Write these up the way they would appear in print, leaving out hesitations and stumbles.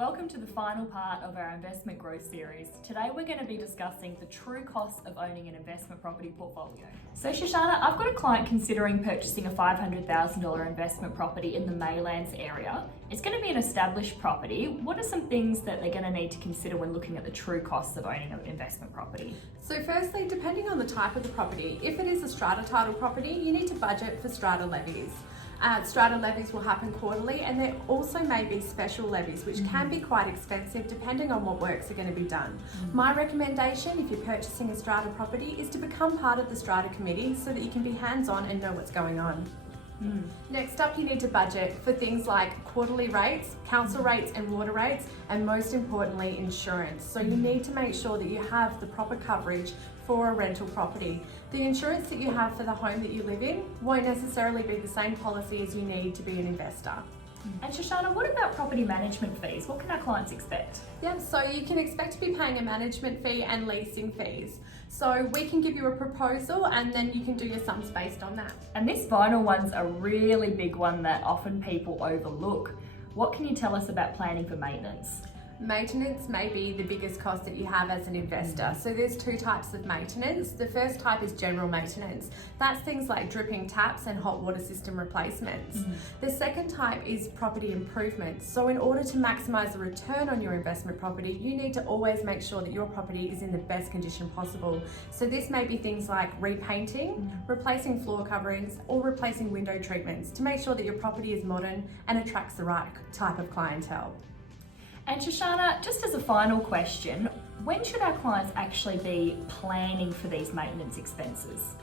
Welcome to the final part of our investment growth series. Today we're going to be discussing the true cost of owning an investment property portfolio. So Shashana, I've got a client considering purchasing a $500,000 investment property in the Maylands area. It's going to be an established property. What are some things that they're going to need to consider when looking at the true costs of owning an investment property? So firstly, depending on the type of the property, if it is a strata title property, you need to budget for strata levies. Strata levies will happen quarterly, and there also may be special levies which can be quite expensive depending on what works are going to be done. My recommendation if you're purchasing a strata property is to become part of the strata committee so that you can be hands-on and know what's going on. Next up, you need to budget for things like quarterly rates, council rates and water rates, and most importantly, insurance. So you need to make sure that you have the proper coverage for a rental property. The insurance that you have for the home that you live in won't necessarily be the same policy as you need to be an investor. And Shashana, what about property management fees? What can our clients expect? Yeah, so you can expect to be paying a management fee and leasing fees. So we can give you a proposal and then you can do your sums based on that. And this final one's a really big one that often people overlook. What can you tell us about planning for maintenance? Maintenance may be the biggest cost that you have as an investor. So there's two types of maintenance. The first type is general maintenance. That's things like dripping taps and hot water system replacements. The second type is property improvements. So in order to maximize the return on your investment property, you need to always make sure that your property is in the best condition possible. So this may be things like repainting, replacing floor coverings, or replacing window treatments to make sure that your property is modern and attracts the right type of clientele. And Shashana, just as a final question, when should our clients actually be planning for these maintenance expenses?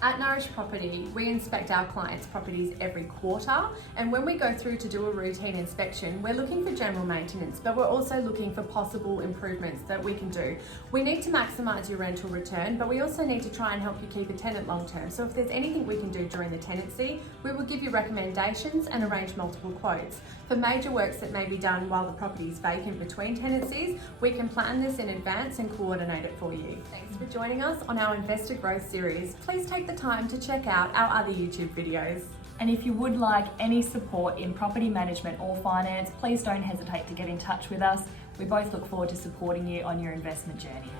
At Nourish Property, we inspect our clients' properties every quarter, and when we go through to do a routine inspection, we're looking for general maintenance, but we're also looking for possible improvements that we can do. We need to maximise your rental return, but we also need to try and help you keep a tenant long term. So if there's anything we can do during the tenancy, we will give you recommendations and arrange multiple quotes. For major works that may be done while the property is vacant between tenancies, we can plan this in advance and coordinate it for you. Thanks for joining us on our Investor Growth series. Please take the time to check out our other YouTube videos. And if you would like any support in property management or finance, please don't hesitate to get in touch with us. We both look forward to supporting you on your investment journey.